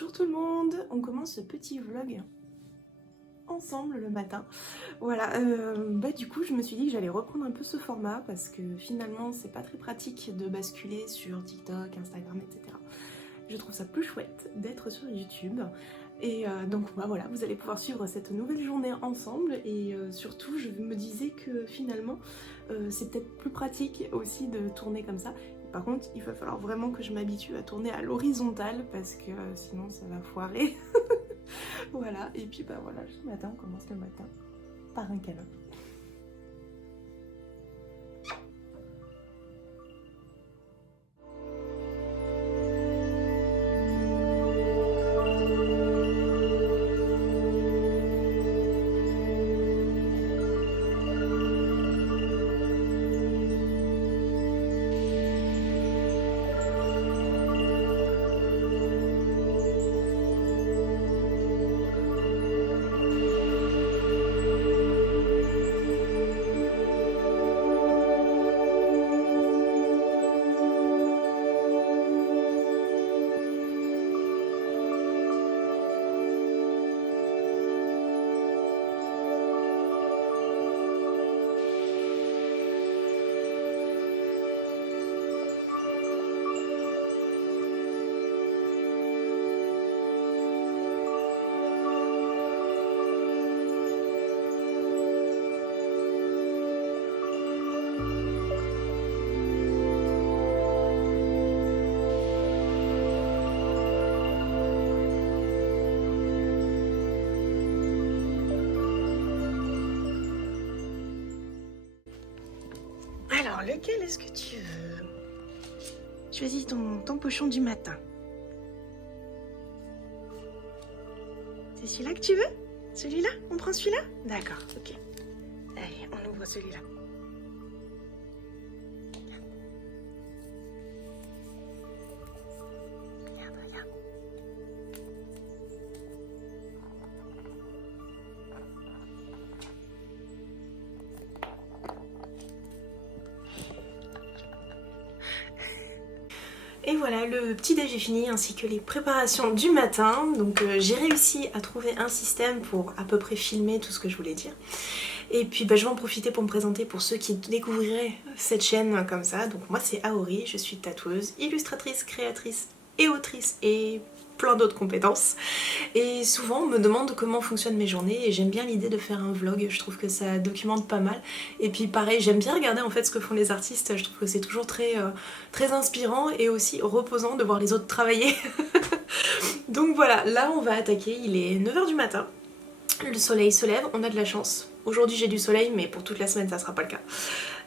Bonjour tout le monde, on commence ce petit vlog ensemble le matin. Voilà, du coup je me suis dit que j'allais reprendre un peu ce format parce que finalement c'est pas très pratique de basculer sur TikTok, Instagram, etc. Je trouve ça plus chouette d'être sur YouTube. Et donc voilà, vous allez pouvoir suivre cette nouvelle journée ensemble et surtout je me disais que finalement c'est peut-être plus pratique aussi de tourner comme ça. Par contre, il va falloir vraiment que je m'habitue à tourner à l'horizontale parce que sinon ça va foirer. Voilà, et puis voilà, ce matin, on commence le matin par un câlin. Alors, lequel est-ce que tu veux? Choisis ton pochon du matin. C'est celui-là que tu veux? Celui-là? On prend celui-là? D'accord, ok. Allez, on ouvre celui-là. Regarde, regarde. Et voilà, le petit déj est fini ainsi que les préparations du matin. Donc j'ai réussi à trouver un système pour à peu près filmer tout ce que je voulais dire. Et puis je vais en profiter pour me présenter pour ceux qui découvriraient cette chaîne comme ça. Donc moi c'est Aori, je suis tatoueuse, illustratrice, créatrice et autrice et plein d'autres compétences. Et souvent on me demande comment fonctionnent mes journées et j'aime bien l'idée de faire un vlog, je trouve que ça documente pas mal. Et puis pareil, j'aime bien regarder en fait ce que font les artistes, je trouve que c'est toujours très inspirant et aussi reposant de voir les autres travailler. Donc voilà, là on va attaquer, il est 9 h du matin, le soleil se lève, on a de la chance. Aujourd'hui j'ai du soleil mais pour toute la semaine ça sera pas le cas.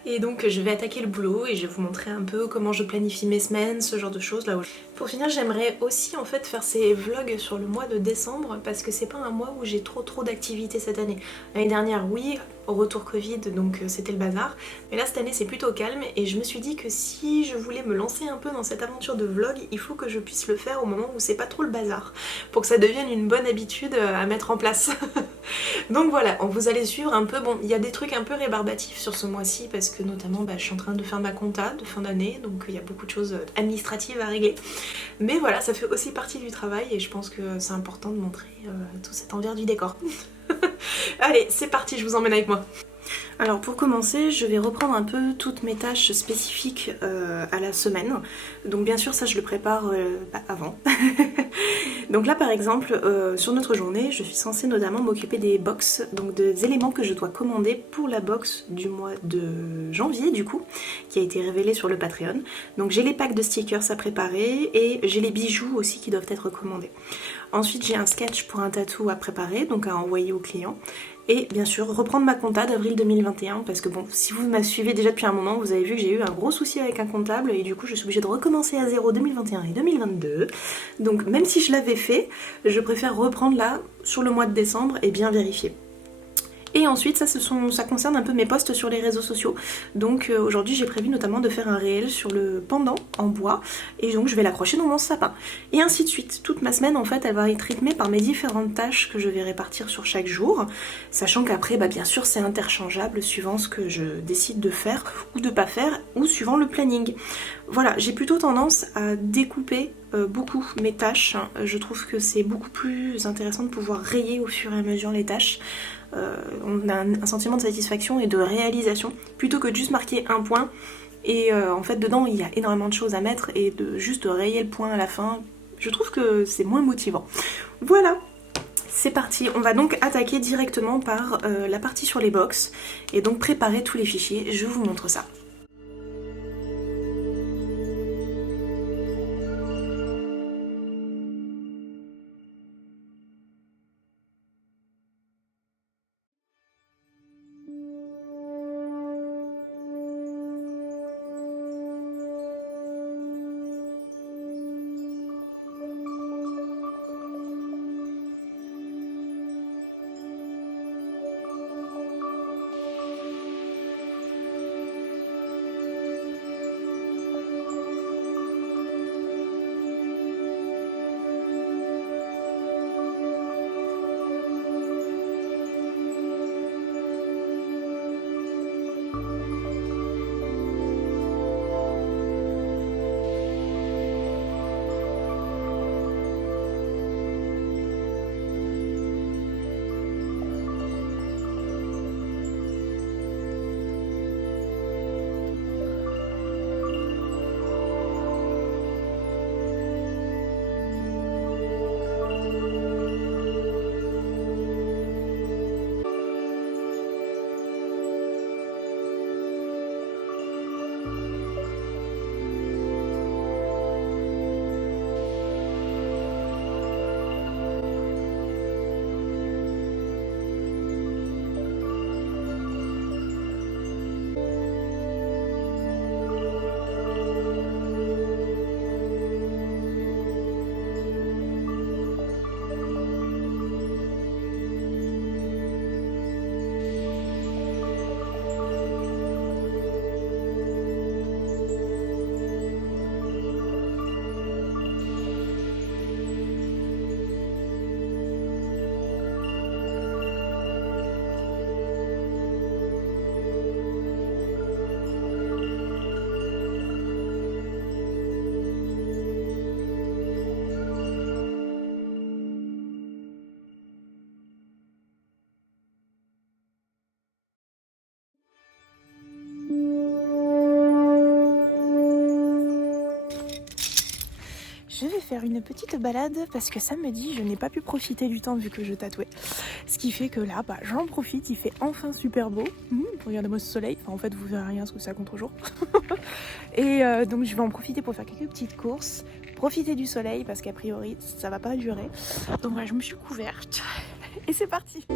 Et donc je vais attaquer le boulot et je vais vous montrer un peu comment je planifie mes semaines, ce genre de choses là. Pour finir, j'aimerais aussi en fait faire ces vlogs sur le mois de décembre parce que c'est pas un mois où j'ai trop d'activités cette année. L'année dernière oui, au retour Covid, donc c'était le bazar. Mais là cette année c'est plutôt calme et je me suis dit que si je voulais me lancer un peu dans cette aventure de vlog, il faut que je puisse le faire au moment où c'est pas trop le bazar. Pour que ça devienne une bonne habitude à mettre en place. Donc voilà, vous allez suivre un peu, bon il y a des trucs un peu rébarbatifs sur ce mois-ci parce que notamment je suis en train de faire ma compta de fin d'année, donc il y a beaucoup de choses administratives à régler. Mais voilà, ça fait aussi partie du travail et je pense que c'est important de montrer tout cet envers du décor. Allez, c'est parti, je vous emmène avec moi. Alors pour commencer, je vais reprendre un peu toutes mes tâches spécifiques à la semaine. Donc bien sûr ça je le prépare avant. Donc là par exemple, sur notre journée, je suis censée notamment m'occuper des box, donc des éléments que je dois commander pour la box du mois de janvier du coup, qui a été révélée sur le Patreon. Donc j'ai les packs de stickers à préparer et j'ai les bijoux aussi qui doivent être commandés. Ensuite j'ai un sketch pour un tatou à préparer, donc à envoyer au client. Et bien sûr reprendre ma compta d'avril 2021 parce que bon, si vous me suivez déjà depuis un moment, vous avez vu que j'ai eu un gros souci avec un comptable et du coup je suis obligée de recommencer à zéro 2021 et 2022. Donc même si je l'avais fait, je préfère reprendre là sur le mois de décembre et bien vérifier. Et ensuite ça concerne un peu mes posts sur les réseaux sociaux. Donc aujourd'hui j'ai prévu notamment de faire un réel sur le pendant en bois et donc je vais l'accrocher dans mon sapin. Et ainsi de suite. Toute ma semaine en fait elle va être rythmée par mes différentes tâches que je vais répartir sur chaque jour. Sachant qu'après bien sûr c'est interchangeable suivant ce que je décide de faire ou de pas faire ou suivant le planning. Voilà, j'ai plutôt tendance à découper beaucoup mes tâches. Je trouve que c'est beaucoup plus intéressant de pouvoir rayer au fur et à mesure les tâches. On a un sentiment de satisfaction et de réalisation plutôt que de juste marquer un point et en fait dedans il y a énormément de choses à mettre et de juste rayer le point à la fin, je trouve que c'est moins motivant. Voilà, c'est parti, on va donc attaquer directement par la partie sur les box et donc préparer tous les fichiers, je vous montre ça. Je vais faire une petite balade parce que samedi je n'ai pas pu profiter du temps vu que je tatouais. Ce qui fait que là j'en profite, il fait enfin super beau. Regardez-moi ce soleil, enfin en fait vous verrez rien parce que c'est à contre-jour. Et donc je vais en profiter pour faire quelques petites courses, profiter du soleil parce qu'a priori ça va pas durer. Donc voilà, je me suis couverte et c'est parti.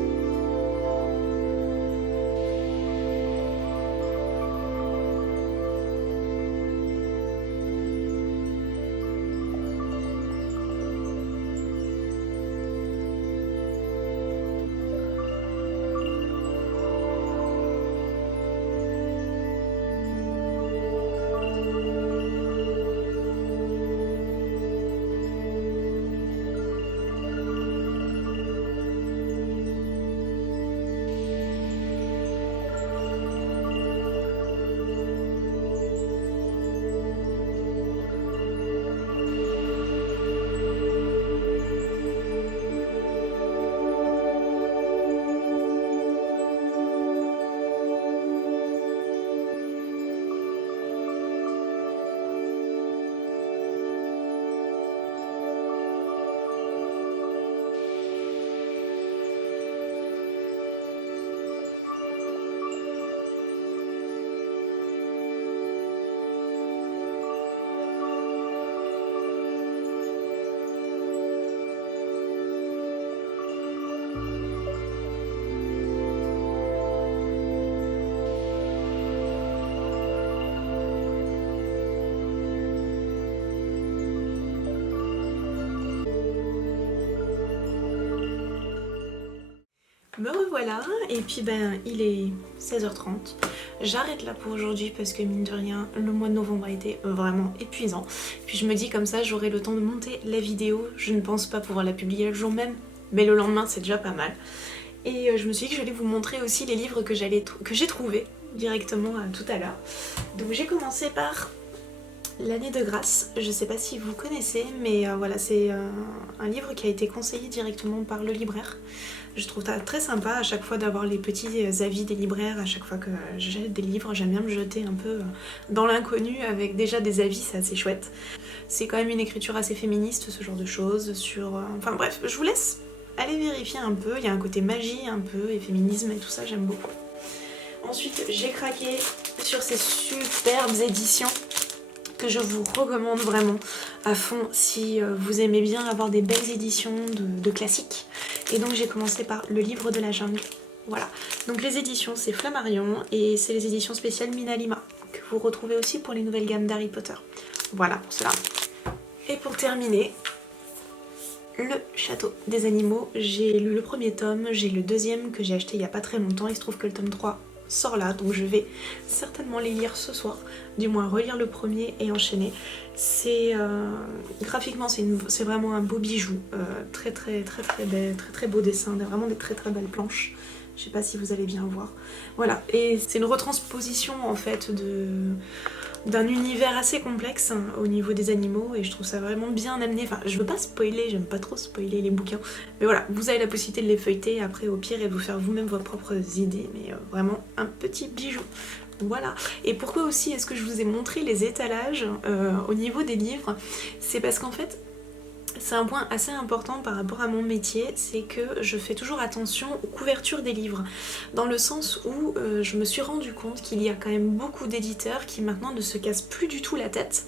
voilà, et puis ben il est 16h30. J'arrête là pour aujourd'hui parce que mine de rien, le mois de novembre a été vraiment épuisant. Puis je me dis comme ça, j'aurai le temps de monter la vidéo. Je ne pense pas pouvoir la publier le jour même, mais le lendemain c'est déjà pas mal. Et je me suis dit que j'allais vous montrer aussi les livres que j'ai trouvés directement tout à l'heure. Donc j'ai commencé par L'année de grâce. Je sais pas si vous connaissez, mais voilà, c'est un livre qui a été conseillé directement par le libraire. Je trouve ça très sympa à chaque fois d'avoir les petits avis des libraires. À chaque fois que j'achète des livres, j'aime bien me jeter un peu dans l'inconnu avec déjà des avis, c'est assez chouette. C'est quand même une écriture assez féministe, ce genre de choses, sur... Enfin bref, je vous laisse aller vérifier un peu. Il y a un côté magie un peu, et féminisme et tout ça, j'aime beaucoup. Ensuite, j'ai craqué sur ces superbes éditions que je vous recommande vraiment à fond si vous aimez bien avoir des belles éditions de classiques. Et donc j'ai commencé par Le Livre de la Jungle. Voilà. Donc les éditions c'est Flammarion et c'est les éditions spéciales Minalima que vous retrouvez aussi pour les nouvelles gammes d'Harry Potter. Voilà pour cela. Et pour terminer, Le Château des Animaux. J'ai lu le premier tome, j'ai le deuxième que j'ai acheté il n'y a pas très longtemps. Il se trouve que le tome 3 sort là, donc je vais certainement les lire ce soir, du moins relire le premier et enchaîner. C'est graphiquement c'est vraiment un beau bijou, très beau dessin, vraiment des très belles planches. Je sais pas si vous allez bien voir. Voilà, et c'est une retransposition en fait d'un univers assez complexe hein, au niveau des animaux, et je trouve ça vraiment bien amené. Enfin, je veux pas spoiler, j'aime pas trop spoiler les bouquins, mais voilà, vous avez la possibilité de les feuilleter après au pire et de vous faire vous-même vos propres idées, mais vraiment un petit bijou. Voilà. Et pourquoi aussi est-ce que je vous ai montré les étalages au niveau des livres? C'est parce qu'en fait, c'est un point assez important par rapport à mon métier, c'est que je fais toujours attention aux couvertures des livres, dans le sens où je me suis rendu compte qu'il y a quand même beaucoup d'éditeurs qui maintenant ne se cassent plus du tout la tête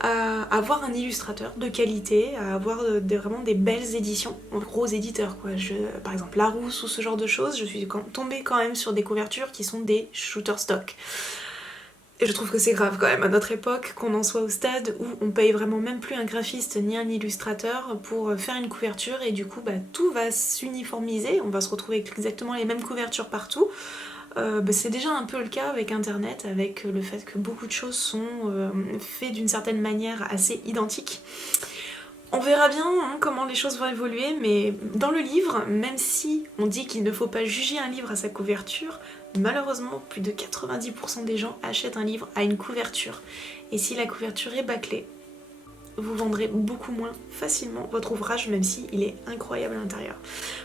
à avoir un illustrateur de qualité, à avoir vraiment des belles éditions, gros éditeurs quoi. Par exemple Larousse ou ce genre de choses, je suis tombée quand même sur des couvertures qui sont des Shutterstock. Et je trouve que c'est grave quand même à notre époque qu'on en soit au stade où on paye vraiment même plus un graphiste ni un illustrateur pour faire une couverture, et du coup bah, tout va s'uniformiser, on va se retrouver avec exactement les mêmes couvertures partout. C'est déjà un peu le cas avec internet, avec le fait que beaucoup de choses sont faites d'une certaine manière assez identique. On verra bien hein, comment les choses vont évoluer, mais dans le livre, même si on dit qu'il ne faut pas juger un livre à sa couverture, malheureusement plus de 90% des gens achètent un livre à une couverture. Et si la couverture est bâclée, vous vendrez beaucoup moins facilement votre ouvrage, même si il est incroyable à l'intérieur.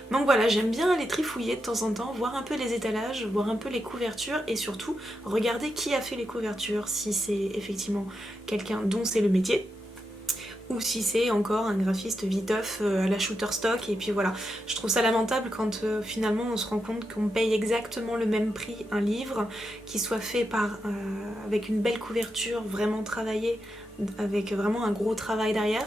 Donc voilà, j'aime bien aller trifouiller de temps en temps, voir un peu les étalages, voir un peu les couvertures, et surtout regarder qui a fait les couvertures, si c'est effectivement quelqu'un dont c'est le métier, ou si c'est encore un graphiste viteuf à la Shutterstock, et puis voilà. Je trouve ça lamentable quand finalement on se rend compte qu'on paye exactement le même prix un livre, qui soit fait avec une belle couverture, vraiment travaillée, avec vraiment un gros travail derrière,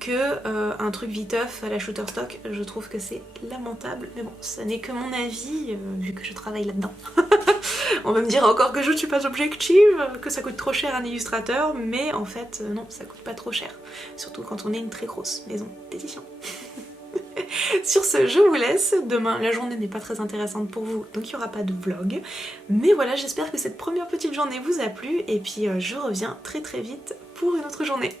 que un truc viteuf à la Shutterstock. Je trouve que c'est lamentable, mais bon, ça n'est que mon avis, vu que je travaille là-dedans. On va me dire encore que je ne suis pas objective, que ça coûte trop cher un illustrateur, mais en fait non, ça coûte pas trop cher, surtout quand on est une très grosse maison d'édition. Sur ce, je vous laisse. Demain, la journée n'est pas très intéressante pour vous, donc il n'y aura pas de vlog. Mais voilà, j'espère que cette première petite journée vous a plu, et puis je reviens très vite pour une autre journée.